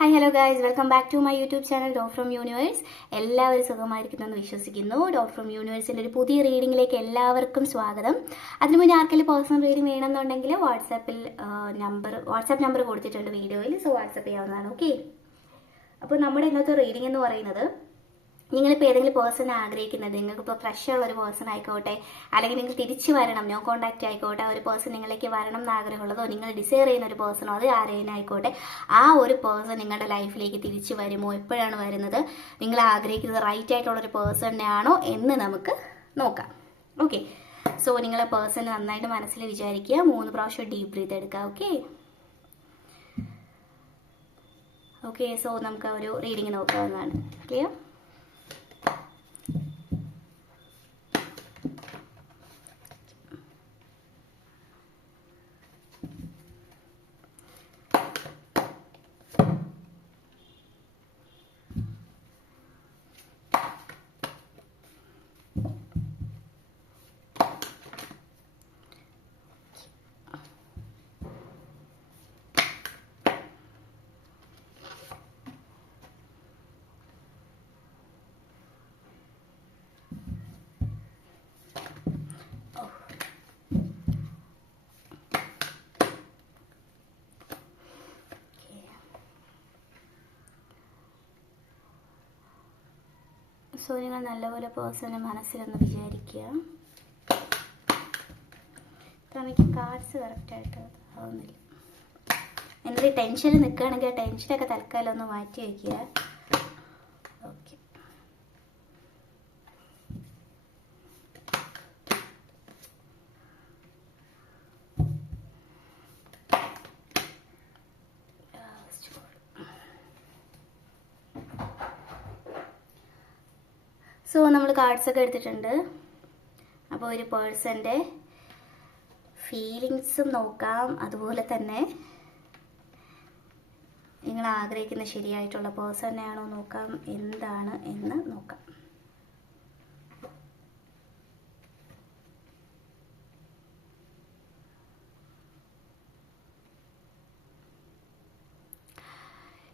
Hi hello guys, welcome back to my YouTube channel dot from universe. എല്ലാവരും സുഖമായിരിക്കുന്നെന്ന് വിശ്വസിക്കുന്നു. Dot from യൂണിവേഴ്സിൻ്റെ ഒരു പുതിയ റീഡിങ്ങിലേക്ക് എല്ലാവർക്കും സ്വാഗതം. അതിനു മുന്നേ ആർക്കെങ്കിലും പേഴ്സണൽ റീഡിംഗ് വേണമെന്നുണ്ടെങ്കിൽ വാട്സാപ്പ് നമ്പർ കൊടുത്തിട്ടുണ്ട് വീഡിയോയിൽ. സോ വാട്സാപ്പ് ചെയ്യാവുന്നതാണ്. ഓക്കെ, അപ്പോൾ നമ്മുടെ ഇന്നത്തെ റീഡിംഗ് എന്ന് പറയുന്നത്, നിങ്ങളിപ്പോൾ ഏതെങ്കിലും പേഴ്സൺ ആഗ്രഹിക്കുന്നത്, നിങ്ങൾക്കിപ്പോൾ ക്രഷുള്ള ഒരു പേഴ്സൺ ആയിക്കോട്ടെ, അല്ലെങ്കിൽ നിങ്ങൾ തിരിച്ചു വരണം, നോ കോൺടാക്റ്റ് ആയിക്കോട്ടെ, ഒരു പേഴ്സൺ നിങ്ങളിലേക്ക് വരണം എന്ന് ആഗ്രഹമുള്ളതോ, നിങ്ങൾ ഡിസയർ ചെയ്യുന്ന ഒരു പേഴ്സണോ, അത് ആരെയായിക്കോട്ടെ, ആ ഒരു പേഴ്സൺ നിങ്ങളുടെ ലൈഫിലേക്ക് തിരിച്ചു വരുമോ, എപ്പോഴാണ് വരുന്നത്, നിങ്ങൾ ആഗ്രഹിക്കുന്നത് റൈറ്റ് ആയിട്ടുള്ളൊരു പേഴ്സണിനെയാണോ എന്ന് നമുക്ക് നോക്കാം. ഓക്കെ, സോ നിങ്ങളെ പേഴ്സൺ നന്നായിട്ട് മനസ്സിൽ വിചാരിക്കുക. 3 പ്രാവശ്യം ഡീപ്പ് ബ്രീത്ത് എടുക്കുക. ഓക്കെ, സോ നമുക്ക് ഒരു റീഡിങ് നോക്കാവുന്നതാണ്. ക്ലിയർ? സോ നിങ്ങൾ നല്ലപോലെ പേഴ്സണെ മനസ്സിലൊന്ന് വിചാരിക്കുക. എനിക്ക് കാർഡ്സ് കറക്റ്റായിട്ട് ആവുന്നില്ല. എന്തെങ്കിലും ടെൻഷനിൽ നിൽക്കുകയാണെങ്കിൽ ആ ടെൻഷനൊക്കെ തൽക്കാലം ഒന്ന് മാറ്റി വയ്ക്കുക. ഓക്കെ, സോ നമ്മൾ കാർഡ്സൊക്കെ എടുത്തിട്ടുണ്ട്. അപ്പോൾ ഒരു പേഴ്സൻ്റെ ഫീലിങ്സും നോക്കാം, അതുപോലെ തന്നെ നിങ്ങൾ ആഗ്രഹിക്കുന്ന ശരിയായിട്ടുള്ള പേഴ്സണെയാണോ നോക്കാം, എന്താണ് എന്ന് നോക്കാം.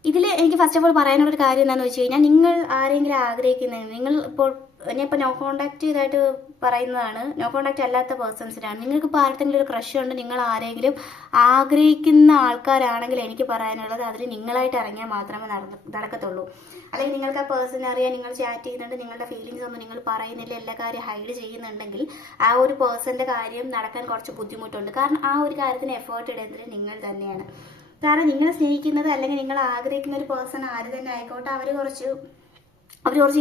ഇതിൽ എനിക്ക് ഫസ്റ്റ് ഓഫ് ഓൾ പറയാനുള്ളൊരു കാര്യം എന്താണെന്ന് വെച്ച് കഴിഞ്ഞാൽ, നിങ്ങൾ ആരെങ്കിലും ആഗ്രഹിക്കുന്നതിന്, നിങ്ങൾ ഇപ്പോൾ നോ കോൺടാക്റ്റ് ചെയ്തായിട്ട് പറയുന്നതാണ്, നോ കോൺടാക്റ്റ് അല്ലാത്ത പേഴ്സൺസിനാണ്. നിങ്ങൾക്കിപ്പോൾ ആർക്കെങ്കിലും ഒരു ക്രഷ് ഉണ്ട്, നിങ്ങൾ ആരെങ്കിലും ആഗ്രഹിക്കുന്ന ആൾക്കാരാണെങ്കിൽ എനിക്ക് പറയാനുള്ളത്, അതിൽ നിങ്ങളായിട്ട് ഇറങ്ങിയാൽ മാത്രമേ നടക്കത്തുള്ളൂ. അല്ലെങ്കിൽ നിങ്ങൾക്ക് ആ പേഴ്സണെ അറിയാൻ, നിങ്ങൾ ചാറ്റ് ചെയ്യുന്നുണ്ട്, നിങ്ങളുടെ ഫീലിങ്സ് ഒന്നും നിങ്ങൾ പറയുന്നില്ല, എല്ലാ കാര്യം ഹൈഡ് ചെയ്യുന്നുണ്ടെങ്കിൽ ആ ഒരു പേഴ്സൻ്റെ കാര്യം നടക്കാൻ കുറച്ച് ബുദ്ധിമുട്ടുണ്ട്. കാരണം ആ ഒരു കാര്യത്തിന് എഫേർട്ട് ഇടുന്നത് നിങ്ങൾ തന്നെയാണ്. കാരണം നിങ്ങൾ സ്നേഹിക്കുന്നത് അല്ലെങ്കിൽ നിങ്ങൾ ആഗ്രഹിക്കുന്ന ഒരു പേഴ്സൺ ആര് തന്നെ ആയിക്കോട്ടെ, അവർ കുറച്ച്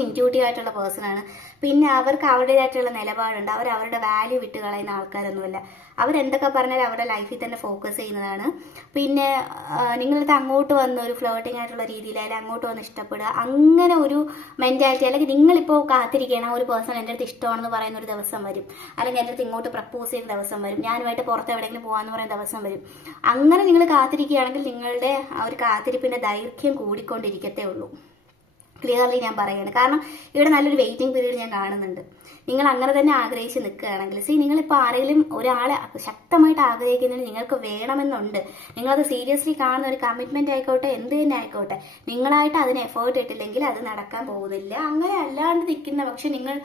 ഇൻറ്റ്യൂട്ടീവ് ആയിട്ടുള്ള പേഴ്സണാണ്. പിന്നെ അവർക്ക് അവരുടേതായിട്ടുള്ള നിലപാടുണ്ട്. അവരുടെ വാല്യൂ വിട്ട് കളയുന്ന ആൾക്കാരൊന്നുമല്ല. അവരെന്തൊക്കെ പറഞ്ഞാലും അവരുടെ ലൈഫിൽ തന്നെ ഫോക്കസ് ചെയ്യുന്നതാണ്. പിന്നെ നിങ്ങളത് അങ്ങോട്ട് വന്ന് ഒരു ഫ്ലോട്ടിംഗ് ആയിട്ടുള്ള രീതിയിൽ, അല്ലെങ്കിൽ അങ്ങോട്ട് വന്ന് ഇഷ്ടപ്പെടുക, അങ്ങനെ ഒരു മെൻറ്റാലിറ്റി, അല്ലെങ്കിൽ നിങ്ങളിപ്പോൾ കാത്തിരിക്കണം ഒരു പേഴ്സൺ എൻ്റെ അടുത്ത് ഇഷ്ടമാണെന്ന് പറയുന്ന ഒരു ദിവസം വരും, അല്ലെങ്കിൽ എൻ്റെ അടുത്ത് ഇങ്ങോട്ട് പ്രപ്പോസ് ചെയ്യുന്ന ദിവസം വരും, ഞാനുമായിട്ട് പുറത്ത് എവിടെയെങ്കിലും പോകാമെന്ന് പറയുന്ന ദിവസം വരും. അങ്ങനെ നിങ്ങൾ കാത്തിരിക്കുകയാണെങ്കിൽ നിങ്ങളുടെ ആ ഒരു കാത്തിരിപ്പിൻ്റെ ദൈർഘ്യം കൂടിക്കൊണ്ടിരിക്കത്തേ ഉള്ളൂ. ക്ലിയർലി ഞാൻ പറയുകയാണ്. കാരണം ഇവിടെ നല്ലൊരു വെയിറ്റിംഗ് പീരീഡ് ഞാൻ കാണുന്നുണ്ട്. നിങ്ങൾ അങ്ങനെ തന്നെ ആഗ്രഹിച്ച് നിൽക്കുകയാണെങ്കിൽ, നിങ്ങളിപ്പോൾ ആരെങ്കിലും ഒരാളെ ശക്തമായിട്ട് ആഗ്രഹിക്കുന്നതിന് നിങ്ങൾക്ക് വേണമെന്നുണ്ട്, നിങ്ങളത് സീരിയസ്ലി കാണുന്ന ഒരു കമ്മിറ്റ്മെന്റ് ആയിക്കോട്ടെ, എന്ത് തന്നെ ആയിക്കോട്ടെ, നിങ്ങളായിട്ട് അതിന് എഫേർട്ട് ഇട്ടില്ലെങ്കിൽ അത് നടക്കാൻ പോകുന്നില്ല. അങ്ങനെ അല്ലാണ്ട് നിൽക്കുന്ന പക്ഷെ നിങ്ങൾ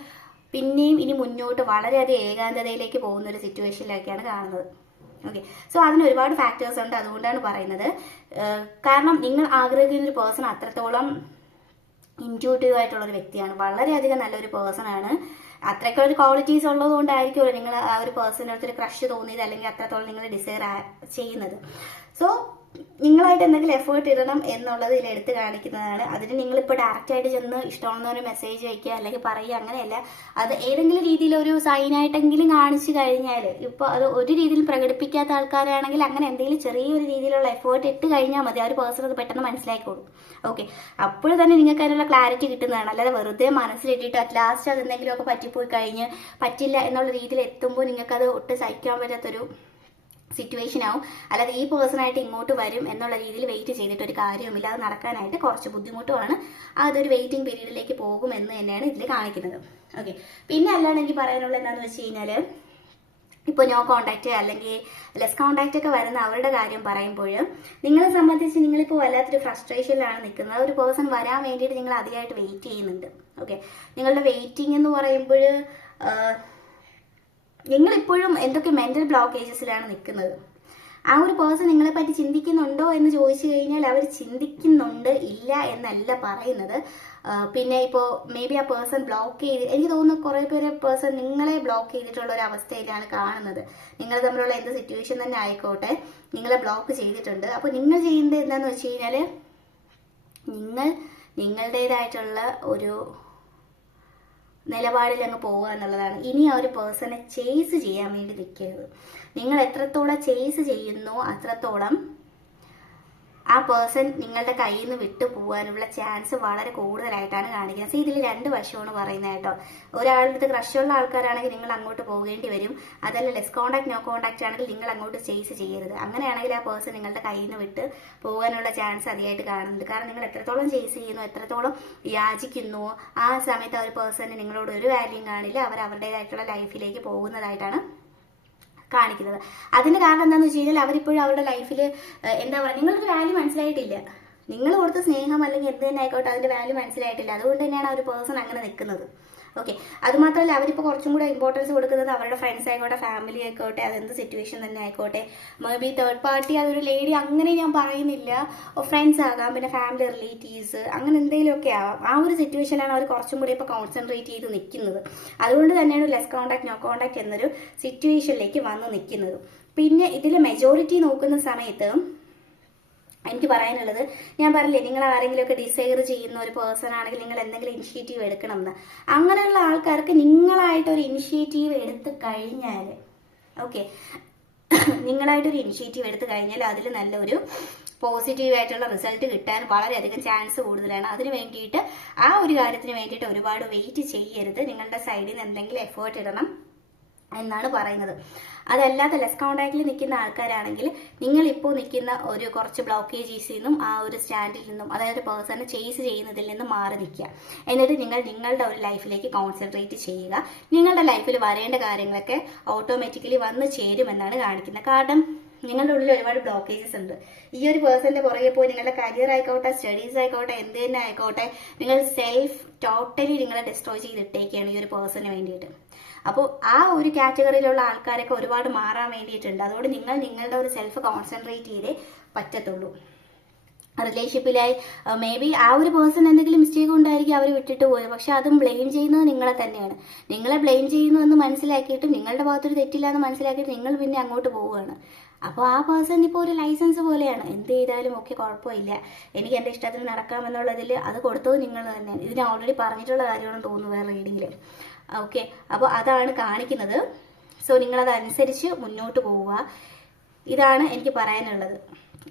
പിന്നെയും ഇനി മുന്നോട്ട് വളരെയധികം ഏകാന്തതയിലേക്ക് പോകുന്ന ഒരു സിറ്റുവേഷനിലേക്കാണ് കാണുന്നത്. ഓക്കെ, സോ അതിന് ഒരുപാട് ഫാക്ടേഴ്സ് ഉണ്ട്. അതുകൊണ്ടാണ് പറയുന്നത്. കാരണം നിങ്ങൾ ആഗ്രഹിക്കുന്ന ഒരു പേഴ്സൺ അത്രത്തോളം ഇൻറ്റ്യൂട്ടീവ് ആയിട്ടുള്ളൊരു വ്യക്തിയാണ്, വളരെയധികം നല്ലൊരു പേഴ്സൺ ആണ്. അത്രയ്ക്കുള്ള ഒരു ക്വാളിറ്റീസ് ഉള്ളത് കൊണ്ടായിരിക്കുമല്ലോ നിങ്ങൾ ആ ഒരു പേഴ്സണിൻ്റെ അടുത്തൊരു ക്രഷ് തോന്നിയത്, അല്ലെങ്കിൽ അത്രത്തോളം നിങ്ങൾ ഡിസയർ ചെയ്യുന്നത്. സോ നിങ്ങളായിട്ട് എന്തെങ്കിലും എഫേർട്ട് ഇടണം എന്നുള്ളത് ഇതിൽ എടുത്ത് കാണിക്കുന്നതാണ്. അതിന് നിങ്ങളിപ്പോൾ ഡയറക്റ്റായിട്ട് ചെന്ന് ഇഷ്ടമാണെന്ന് ഒരു മെസ്സേജ് അയക്കുക അല്ലെങ്കിൽ പറയുക, അങ്ങനെയല്ല. അത് ഏതെങ്കിലും രീതിയിൽ ഒരു സൈനായിട്ടെങ്കിലും കാണിച്ചു കഴിഞ്ഞാൽ, ഇപ്പോൾ അത് ഒരു രീതിയിൽ പ്രകടിപ്പിക്കാത്ത ആൾക്കാരാണെങ്കിൽ അങ്ങനെ എന്തെങ്കിലും ചെറിയൊരു രീതിയിലുള്ള എഫേർട്ട് ഇട്ട് കഴിഞ്ഞാൽ മതി, ആ ഒരു പേഴ്സൺ അത് പെട്ടെന്ന് മനസ്സിലാക്കിക്കോളും. ഓക്കെ, അപ്പോൾ തന്നെ നിങ്ങൾക്ക് അതിനുള്ള ക്ലാരിറ്റി കിട്ടുന്നതാണ്. അല്ലാതെ വെറുതെ മനസ്സിലിട്ടിട്ട് അറ്റ് ലാസ്റ്റ് അത് എന്തെങ്കിലുമൊക്കെ പറ്റിപ്പോയി കഴിഞ്ഞ് പറ്റില്ല എന്നുള്ള രീതിയിൽ എത്തുമ്പോൾ നിങ്ങൾക്കത് ഒട്ടും സഹിക്കാൻ പറ്റാത്തൊരു സിറ്റുവേഷൻ ആവും. അല്ലാതെ ഈ പേഴ്സണായിട്ട് ഇങ്ങോട്ട് വരും എന്നുള്ള രീതിയിൽ വെയിറ്റ് ചെയ്തിട്ട് ഒരു കാര്യവുമില്ല. അത് നടക്കാനായിട്ട് കുറച്ച് ബുദ്ധിമുട്ടുമാണ്. അതൊരു വെയിറ്റിംഗ് പീരീഡിലേക്ക് പോകുമെന്ന് തന്നെയാണ് ഇതിൽ കാണിക്കുന്നത്. ഓക്കെ, പിന്നെ അല്ലാണ്ട് എനിക്ക് പറയാനുള്ളത് എന്താണെന്ന് വെച്ച് കഴിഞ്ഞാൽ, ഇപ്പോൾ നോ കോണ്ടാക്ട് അല്ലെങ്കിൽ ലെസ് കോണ്ടാക്ട് ഒക്കെ വരുന്ന അവരുടെ കാര്യം പറയുമ്പോൾ നിങ്ങളെ സംബന്ധിച്ച് നിങ്ങളിപ്പോൾ വല്ലാത്തൊരു ഫ്രസ്ട്രേഷനിലാണ് നിൽക്കുന്നത്. ഒരു പേഴ്സൺ വരാൻ വേണ്ടിയിട്ട് നിങ്ങൾ അധികമായിട്ട് വെയിറ്റ് ചെയ്യുന്നുണ്ട്. ഓക്കെ, നിങ്ങളുടെ വെയിറ്റിംഗ് എന്ന് പറയുമ്പോൾ നിങ്ങളിപ്പോഴും എന്തൊക്കെ മെന്റൽ ബ്ലോക്കേജസിലാണ് നിൽക്കുന്നത്. ആ ഒരു പേഴ്സൺ നിങ്ങളെ പറ്റി ചിന്തിക്കുന്നുണ്ടോ എന്ന് ചോദിച്ചു കഴിഞ്ഞാൽ അവർ ചിന്തിക്കുന്നുണ്ട്, ഇല്ല എന്നല്ല പറയുന്നത്. പിന്നെ ഇപ്പോൾ മേ ബി ആ പേഴ്സൺ ബ്ലോക്ക് ചെയ്ത്, എനിക്ക് തോന്നുന്നു കുറേ പേര് പേഴ്സൺ നിങ്ങളെ ബ്ലോക്ക് ചെയ്തിട്ടുള്ള ഒരു അവസ്ഥയിലാണ് കാണുന്നത്. നിങ്ങൾ തമ്മിലുള്ള എന്ത് സിറ്റുവേഷൻ തന്നെ ആയിക്കോട്ടെ, നിങ്ങളെ ബ്ലോക്ക് ചെയ്തിട്ടുണ്ട്. അപ്പോൾ നിങ്ങൾ ചെയ്യേണ്ടത് എന്താണെന്ന് വെച്ച് കഴിഞ്ഞാൽ നിങ്ങൾ നിങ്ങളുടേതായിട്ടുള്ള ഒരു നിലപാടിൽ അങ്ങ് പോവുക എന്നുള്ളതാണ്. ഇനി ആ ഒരു പേഴ്സണെ ചേസ് ചെയ്യാൻ വേണ്ടി നിൽക്കരുത്. നിങ്ങൾ എത്രത്തോളം ചേസ് ചെയ്യുന്നോ അത്രത്തോളം ആ പേഴ്സൺ നിങ്ങളുടെ കയ്യിൽ നിന്ന് വിട്ടു പോകാനുള്ള ചാൻസ് വളരെ കൂടുതലായിട്ടാണ് കാണിക്കുന്നത്. ഇതിൽ രണ്ട് വശമാണ് പറയുന്നത് കേട്ടോ. ഒരാളുടെ അടുത്ത് ക്രഷുള്ള ആൾക്കാരാണെങ്കിൽ നിങ്ങൾ അങ്ങോട്ട് പോകേണ്ടി വരും. അതല്ല ലെസ് കോണ്ടാക്ട് നോ കോണ്ടാക്ട് ആണെങ്കിൽ നിങ്ങൾ അങ്ങോട്ട് ചേസ് ചെയ്യരുത്. അങ്ങനെയാണെങ്കിൽ ആ പേഴ്സൺ നിങ്ങളുടെ കയ്യിൽ നിന്ന് വിട്ട് പോകാനുള്ള ചാൻസ് അധികമായിട്ട് കാണുന്നുണ്ട്. കാരണം നിങ്ങൾ എത്രത്തോളം ചേസ് ചെയ്യുന്നു, എത്രത്തോളം യാചിക്കുന്നു, ആ സമയത്ത് ആ ഒരു പേഴ്സണിന് നിങ്ങളോട് ഒരു വാല്യൂം കാണില്ല. അവർ അവരുടേതായിട്ടുള്ള ലൈഫിലേക്ക് പോകുന്നതായിട്ടാണ് കാണിക്കുന്നത്. അതിന് കാരണം എന്താണെന്ന് വെച്ച് കഴിഞ്ഞാൽ അവരിപ്പോഴും അവരുടെ ലൈഫിൽ എന്താ പറയുക, നിങ്ങളൊരു വാല്യൂ മനസ്സിലായിട്ടില്ല. നിങ്ങൾ കൊടുത്ത സ്നേഹം അല്ലെങ്കിൽ എന്ത് തന്നെ ആയിക്കോട്ടെ അതിന്റെ വാല്യൂ മനസ്സിലായിട്ടില്ല. അതുകൊണ്ട് തന്നെയാണ് ആ ഒരു പേഴ്സൺ അങ്ങനെ നിൽക്കുന്നത്. ഓക്കെ, അതുമാത്രമല്ല അവരിപ്പോൾ കുറച്ചും കൂടെ ഇമ്പോർട്ടൻസ് കൊടുക്കുന്നത് അവരുടെ ഫ്രണ്ട്സ് ആയിക്കോട്ടെ, ഫാമിലി ആയിക്കോട്ടെ, അതെന്ത് സിറ്റുവേഷൻ തന്നെ ആയിക്കോട്ടെ, മേ ബി തേർഡ് പാർട്ടി, അതൊരു ലേഡി, അങ്ങനെ ഞാൻ പറയുന്നില്ല. ഫ്രണ്ട്സ് ആകാം, പിന്നെ ഫാമിലി റിലേറ്റീവ്സ്, അങ്ങനെ എന്തെങ്കിലുമൊക്കെ ആവാം. ആ ഒരു സിറ്റുവേഷനാണ് അവർ കുറച്ചും കൂടി ഇപ്പോൾ കോൺസെൻട്രേറ്റ് ചെയ്ത് നിൽക്കുന്നത്. അതുകൊണ്ട് തന്നെയാണ് ലെസ് കോണ്ടാക്ട് നോ കോണ്ടാക്ട് എന്നൊരു സിറ്റുവേഷനിലേക്ക് വന്ന് നിൽക്കുന്നത്. പിന്നെ ഇതിൽ മെജോറിറ്റി നോക്കുന്ന സമയത്ത് എനിക്ക് പറയാനുള്ളത്, ഞാൻ പറഞ്ഞില്ലേ നിങ്ങൾ ആരെങ്കിലുമൊക്കെ ഡിസൈർ ചെയ്യുന്ന ഒരു പേഴ്സൺ ആണെങ്കിൽ നിങ്ങൾ എന്തെങ്കിലും ഇനിഷ്യേറ്റീവ് എടുക്കണം എന്ന്. അങ്ങനെയുള്ള ആൾക്കാർക്ക് നിങ്ങളായിട്ടൊരു ഇനിഷ്യേറ്റീവ് എടുത്ത് കഴിഞ്ഞാൽ, ഓക്കെ, നിങ്ങളായിട്ടൊരു ഇനിഷ്യേറ്റീവ് എടുത്തു കഴിഞ്ഞാൽ അതിൽ നല്ലൊരു പോസിറ്റീവായിട്ടുള്ള റിസൾട്ട് കിട്ടാൻ വളരെയധികം ചാൻസ് കൂടുതലാണ്. അതിന് വേണ്ടിയിട്ട് ആ ഒരു കാര്യത്തിന് വേണ്ടിയിട്ട് ഒരുപാട് വെയിറ്റ് ചെയ്യരുത്. നിങ്ങളുടെ സൈഡിൽ നിന്ന് എന്തെങ്കിലും എഫേർട്ട് ഇടണം എന്നാണ് പറയുന്നത്. അതല്ലാതെ ലെസ് കോണ്ടാക്റ്റിൽ നിൽക്കുന്ന ആൾക്കാരാണെങ്കിൽ നിങ്ങൾ ഇപ്പോൾ നിൽക്കുന്ന ഒരു കുറച്ച് ബ്ലോക്കേജസിൽ നിന്നും ആ ഒരു സ്റ്റാൻഡിൽ നിന്നും, അതായത് പേഴ്സണെ ചേസ് ചെയ്യുന്നതിൽ നിന്നും മാറി നിൽക്കുക. എന്നിട്ട് നിങ്ങൾ നിങ്ങളുടെ ഒരു ലൈഫിലേക്ക് കോൺസെൻട്രേറ്റ് ചെയ്യുക. നിങ്ങളുടെ ലൈഫിൽ വരേണ്ട കാര്യങ്ങളൊക്കെ ഓട്ടോമാറ്റിക്കലി വന്ന് ചേരുമെന്നാണ് കാണിക്കുന്നത്. കാരണം നിങ്ങളുടെ ഉള്ളിൽ ഒരുപാട് ബ്ലോക്കേജസ് ഉണ്ട്. ഈ ഒരു പേഴ്സന്റെ പുറകെ പോയി നിങ്ങളുടെ കരിയർ ആയിക്കോട്ടെ, സ്റ്റഡീസ് ആയിക്കോട്ടെ, എന്ത് തന്നെ ആയിക്കോട്ടെ, നിങ്ങൾ ടോട്ടലി നിങ്ങളെ ഡിസ്ട്രോയ് ചെയ്തിട്ടേക്കാണ് ഈ ഒരു പേഴ്സണിന് വേണ്ടിയിട്ട്. അപ്പോൾ ആ ഒരു കാറ്റഗറിയിലുള്ള ആൾക്കാരൊക്കെ ഒരുപാട് മാറാൻ വേണ്ടിയിട്ടുണ്ട്. അതുകൊണ്ട് നിങ്ങൾ നിങ്ങളുടെ ഒരു സെൽഫ് കോൺസെൻട്രേറ്റ് ചെയ്തേ പറ്റത്തുള്ളൂ. റിലേഷൻഷിപ്പിലായി മേ ബി ആ ഒരു പേഴ്സൺ എന്തെങ്കിലും മിസ്റ്റേക്ക് കൊണ്ടായിരിക്കും അവർ വിട്ടിട്ട് പോയത്. പക്ഷെ അതും ബ്ലെയിം ചെയ്യുന്നത് നിങ്ങളെ തന്നെയാണ്. നിങ്ങളെ ബ്ലെയിം ചെയ്യുന്നു എന്ന് മനസ്സിലാക്കിയിട്ട്, നിങ്ങളുടെ ഭാഗത്തൊരു തെറ്റില്ല എന്ന് മനസ്സിലാക്കിയിട്ട് നിങ്ങൾ പിന്നെ അങ്ങോട്ട് പോവുകയാണ്. അപ്പോൾ ആ പേഴ്സൺ ഇപ്പോൾ ഒരു ലൈസൻസ് പോലെയാണ്. എന്ത് ചെയ്താലും ഒക്കെ കുഴപ്പമില്ല, എനിക്ക് എൻ്റെ ഇഷ്ടത്തിന് നടക്കാമെന്നുള്ളതിൽ അത് കൊടുത്തത് നിങ്ങൾ തന്നെയാണ്. ഇതിന് ഓൾറെഡി പറഞ്ഞിട്ടുള്ള കാര്യമാണെന്ന് തോന്നുന്നു വേറെ റീഡിങ്ങിൽ. ഓക്കെ, അപ്പോൾ അതാണ് കാണിക്കുന്നത്. സോ നിങ്ങളതനുസരിച്ച് മുന്നോട്ട് പോവുക. ഇതാണ് എനിക്ക് പറയാനുള്ളത്.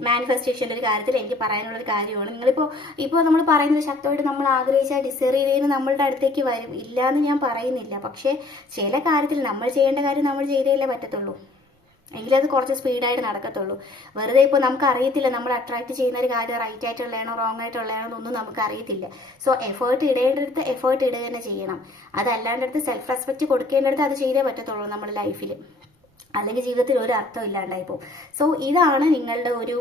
മാനിഫെസ്റ്റേഷൻ്റെ ഒരു കാര്യത്തിൽ എനിക്ക് പറയാനുള്ളൊരു കാര്യമാണ്. ഇപ്പോൾ നമ്മൾ പറയുന്നത് ശക്തമായിട്ട് നമ്മൾ ആഗ്രഹിച്ചാൽ ഡിസൈർ ചെയ്തതിന് നമ്മളുടെ അടുത്തേക്ക് വരും, ഇല്ലയെന്ന് ഞാൻ പറയുന്നില്ല. പക്ഷേ ചില കാര്യത്തിൽ നമ്മൾ ചെയ്യേണ്ട കാര്യം നമ്മൾ ചെയ്തേ പറ്റത്തുള്ളൂ, എങ്കിലത് കുറച്ച് സ്പീഡായിട്ട് നടക്കത്തുള്ളൂ. വെറുതെ ഇപ്പോൾ നമുക്ക് അറിയത്തില്ല നമ്മൾ അട്രാക്ട് ചെയ്യുന്ന ഒരു കാര്യം റൈറ്റ് ആയിട്ടുള്ളതാണോ റോങ് ആയിട്ടുള്ളതാണോ എന്നൊന്നും നമുക്ക് അറിയത്തില്ല. സോ എഫേർട്ട് ഇടേണ്ടടുത്ത് എഫേർട്ട് ഇടുക തന്നെ ചെയ്യണം. അതല്ലാണ്ടടുത്ത് സെൽഫ് റെസ്പെക്റ്റ് കൊടുക്കേണ്ടടുത്ത് അത് ചെയ്തേ പറ്റത്തുള്ളൂ നമ്മുടെ ലൈഫിൽ. അല്ലെങ്കിൽ ജീവിതത്തിൽ ഒരു അർത്ഥം ഇല്ലാണ്ടായിപ്പോൾ. സോ ഇതാണ് നിങ്ങളുടെ ഒരു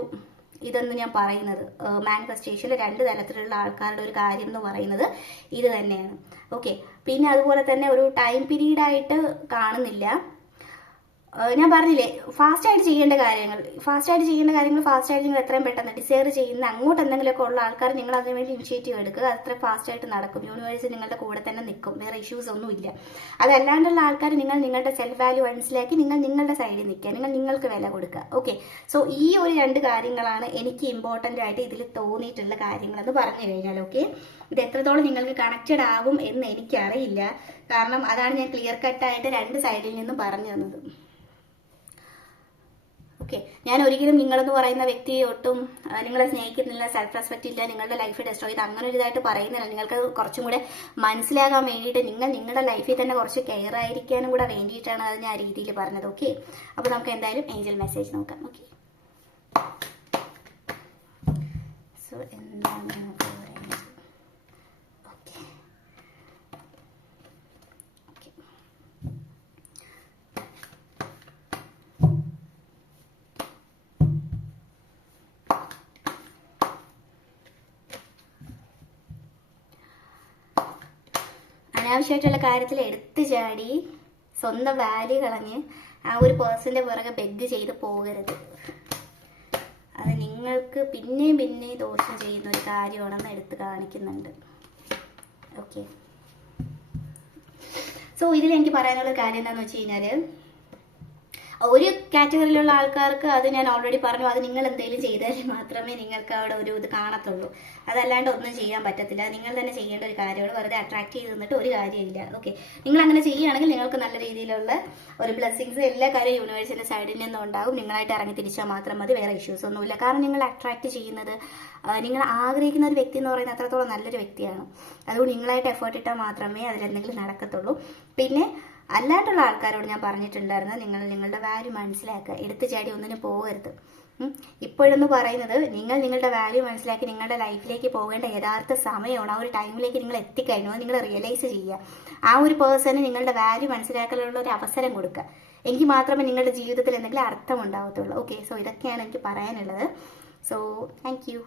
ഇതെന്ന് ഞാൻ പറയുന്നത്. മാനിഫെസ്റ്റേഷനിൽ രണ്ട് തരത്തിലുള്ള ആൾക്കാരുടെ ഒരു കാര്യം എന്ന് പറയുന്നത് ഇത് തന്നെയാണ്. ഓക്കെ, പിന്നെ അതുപോലെ തന്നെ ഒരു ടൈം പീരീഡായിട്ട് കാണുന്നില്ല. ഞാൻ പറഞ്ഞില്ലേ, ഫാസ്റ്റായിട്ട് ചെയ്യേണ്ട കാര്യങ്ങൾ ഫാസ്റ്റായിട്ട് നിങ്ങൾ എത്രയും പെട്ടെന്ന് ഡിസൈർ ചെയ്യുന്ന അങ്ങോട്ട് എന്തെങ്കിലുമൊക്കെ ഉള്ള ആൾക്കാർ നിങ്ങൾ അതിന് വേണ്ടി ഇനിഷ്യേറ്റീവ് എടുക്കുക. അത് അത്ര ഫാസ്റ്റായിട്ട് നടക്കും. യൂണിവേഴ്സ് നിങ്ങളുടെ കൂടെ തന്നെ നിൽക്കും, വേറെ ഇഷ്യൂസ് ഒന്നുമില്ല. അതല്ലാണ്ടുള്ള ആൾക്കാർ നിങ്ങൾ നിങ്ങളുടെ സെൽഫ് വാല്യൂ മനസ്സിലാക്കി നിങ്ങൾ നിങ്ങളുടെ സൈഡിൽ നിൽക്കുക, നിങ്ങൾക്ക് വില കൊടുക്കുക. ഓക്കെ, സോ ഈ ഒരു രണ്ട് കാര്യങ്ങളാണ് എനിക്ക് ഇമ്പോർട്ടൻ്റ് ആയിട്ട് ഇതിൽ തോന്നിയിട്ടുള്ള കാര്യങ്ങളെന്ന് പറഞ്ഞു കഴിഞ്ഞാൽ. ഓക്കെ, ഇത് എത്രത്തോളം നിങ്ങൾക്ക് കണക്റ്റഡ് ആകും എന്ന് എനിക്കറിയില്ല. കാരണം അതാണ് ഞാൻ ക്ലിയർ കട്ടായിട്ട് രണ്ട് സൈഡിൽ നിന്നും പറഞ്ഞു തന്നത്. ഓക്കെ, ഞാൻ ഒരിക്കലും നിങ്ങളെന്ന് പറയുന്ന വ്യക്തിയെ ഒട്ടും നിങ്ങളെ സ്നേഹിക്കുന്നില്ല, സെൽഫ് റെസ്പെക്റ്റ് ഇല്ല, നിങ്ങളുടെ ലൈഫ് ഡിസ്ട്രോയ് ചെയ്ത് അങ്ങനെ ഒരു ഇതായിട്ട് പറയുന്നില്ല. നിങ്ങൾക്ക് കുറച്ചും കൂടെ മനസ്സിലാകാൻ വേണ്ടിയിട്ട് നിങ്ങൾ നിങ്ങളുടെ ലൈഫിൽ തന്നെ കുറച്ച് കെയർ ആയിരിക്കാനും കൂടെ വേണ്ടിയിട്ടാണ് അത് ഞാൻ ആ രീതിയിൽ പറഞ്ഞത്. ഓക്കെ, അപ്പോൾ നമുക്ക് എന്തായാലും ഏഞ്ചൽ മെസ്സേജ് നോക്കാം. ഓക്കെ, സോ എന്താണ് അനാവശ്യമായിട്ടുള്ള കാര്യത്തിൽ എടുത്തു ചാടി സ്വന്തം വാല്യൂ കളഞ്ഞ് ആ ഒരു പേഴ്സന്റെ പുറകെ ബെഗ് ചെയ്ത് പോകരുത്. അത് നിങ്ങൾക്ക് പിന്നെയും ദോഷം ചെയ്യുന്ന ഒരു കാര്യമാണെന്ന് എടുത്ത് കാണിക്കുന്നുണ്ട്. ഓക്കെ, സോ ഇതിൽ എനിക്ക് പറയാനുള്ള കാര്യം എന്താണെന്ന് വെച്ച് കഴിഞ്ഞാൽ, ഒരു കാറ്റഗറിയിലുള്ള ആൾക്കാർക്ക് അത് ഞാൻ ഓൾറെഡി പറഞ്ഞു, അത് നിങ്ങൾ എന്തെങ്കിലും ചെയ്താൽ മാത്രമേ നിങ്ങൾക്ക് അവിടെ ഒരു ഇത് കാണത്തുള്ളൂ. അതല്ലാണ്ട് ഒന്നും ചെയ്യാൻ പറ്റത്തില്ല. നിങ്ങൾ തന്നെ ചെയ്യേണ്ട ഒരു കാര്യമാണ്. വെറുതെ അട്രാക്ട് ചെയ്ത് നിന്നിട്ട് ഒരു കാര്യമില്ല. ഓക്കെ, നിങ്ങൾ അങ്ങനെ ചെയ്യുകയാണെങ്കിൽ നിങ്ങൾക്ക് നല്ല രീതിയിലുള്ള ഒരു ബ്ലെസ്സിങ്സ് എല്ലാ കാര്യവും യൂണിവേഴ്സിന്റെ സൈഡിൽ നിന്നും ഉണ്ടാകും. നിങ്ങളായിട്ട് ഇറങ്ങി തിരിച്ചാൽ മാത്രം മതി, വേറെ ഇഷ്യൂസ് ഒന്നുമില്ല. കാരണം നിങ്ങൾ അട്രാക്ട് ചെയ്യുന്നത്, നിങ്ങൾ ആഗ്രഹിക്കുന്ന ഒരു വ്യക്തി എന്ന് പറയുന്നത് അത്രത്തോളം നല്ലൊരു വ്യക്തിയാണ്. അതുകൊണ്ട് നിങ്ങളായിട്ട് എഫേർട്ട് ഇട്ടാൽ മാത്രമേ അതിലെന്തെങ്കിലും നടക്കത്തുള്ളൂ. പിന്നെ അല്ലാണ്ടുള്ള ആൾക്കാരോട് ഞാൻ പറഞ്ഞിട്ടുണ്ടായിരുന്നു, നിങ്ങൾ നിങ്ങളുടെ വാല്യൂ മനസ്സിലാക്കുക, എടുത്തു ചാടി ഒന്നിനും പോകരുത്. ഇപ്പോഴെന്ന് പറയുന്നത് നിങ്ങൾ നിങ്ങളുടെ വാല്യൂ മനസ്സിലാക്കി നിങ്ങളുടെ ലൈഫിലേക്ക് പോകേണ്ട യഥാർത്ഥ സമയമാണ്. ആ ഒരു ടൈമിലേക്ക് നിങ്ങൾ എത്തിക്കഴിഞ്ഞു, അത് നിങ്ങൾ റിയലൈസ് ചെയ്യുക. ആ ഒരു പേഴ്സണ് നിങ്ങളുടെ വാല്യൂ മനസ്സിലാക്കാനുള്ള ഒരു അവസരം കൊടുക്കുക. എങ്കിൽ മാത്രമേ നിങ്ങളുടെ ജീവിതത്തിൽ എന്തെങ്കിലും അർത്ഥം ഉണ്ടാവത്തുള്ളൂ. ഓക്കെ, സോ ഇതൊക്കെയാണ് എനിക്ക് പറയാനുള്ളത്. So thank you.